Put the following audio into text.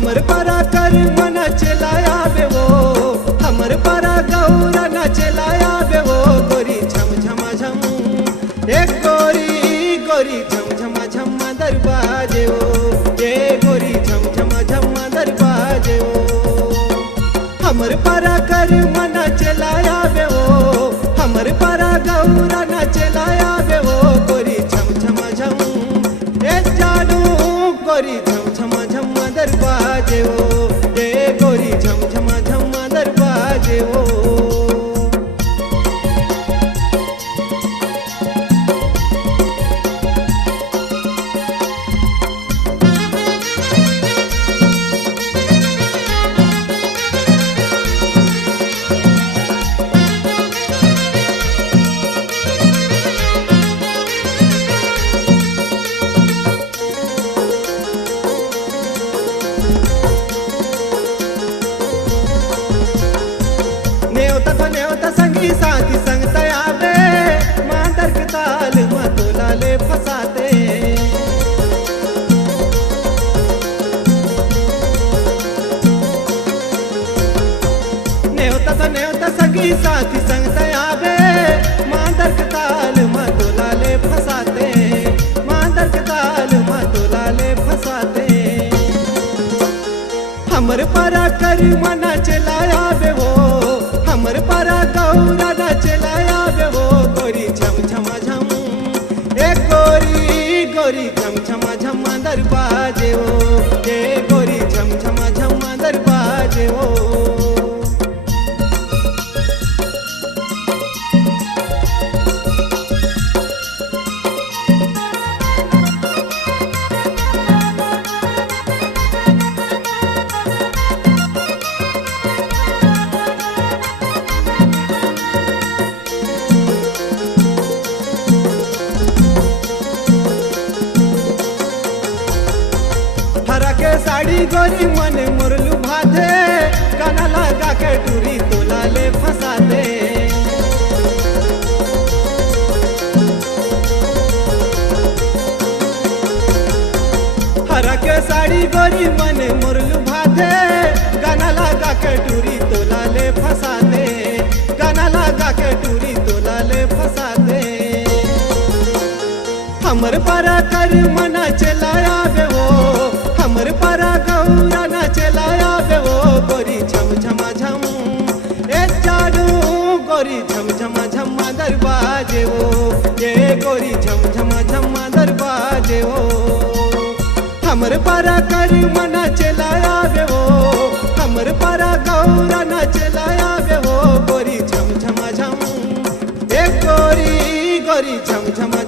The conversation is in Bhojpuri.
हमर पारा कर मना चलाया बे वो, हमर पारा गौरा न चलाया बे वो। गोरी झम झमा झम, एक गोरी गोरी झम झमा झम दरवाजे वो, ये गोरी झम झमा झम दरवाजे वो। हमर पारा कर मना चलाया बे वो, हमर पारा गौरा न चलाया बे वो। गोरी झम झमा झम, ए जानू गोरी झम झमा झम दरवाजे वो, ये गोरी झम झमा झम दरवाजे वो। नेवता संगी साथी संगता आवे, मांदर के ताल मतोलाले फसाते। नेवता संगी साथी संगता आवे, मांदर के ताल मतोलाले फसाते, मांदर के ताल मतोलाले फसाते। हमर पारा कर मना चलाया बे वो, हमर पारा गौरा न चलाया बे वो। गोरी झम झमा झम, एक गोरी गोरी झम झमा झम दरवाजे वो, ये गोरी झम झमा झम दरवाजे वो। के साड़ी गोरी मन मुरलू भाते, गाना लगा के टूरी तोला ले फंसा दे। हरा के साड़ी गोरी मन मुरलू भाते, गाना लगा के टूरी तोला ले फंसा दे, गाना लगा के टूरी तोला ले फंसा दे। हमर पारा कर मना चलाया बे वो, हमर पारा गौरा न चलाया बे वो। गोरी झम झमा झम, ए जानू गोरी झम झमा झम दरवाजे वो, ये गोरी झम झमा झम दरवाजे वो। हमर पारा कर मना चलाया बे वो, हमर पारा गौरा न चलाया बे वो। गोरी झम झमा झम, ए गोरी गोरी झम झमा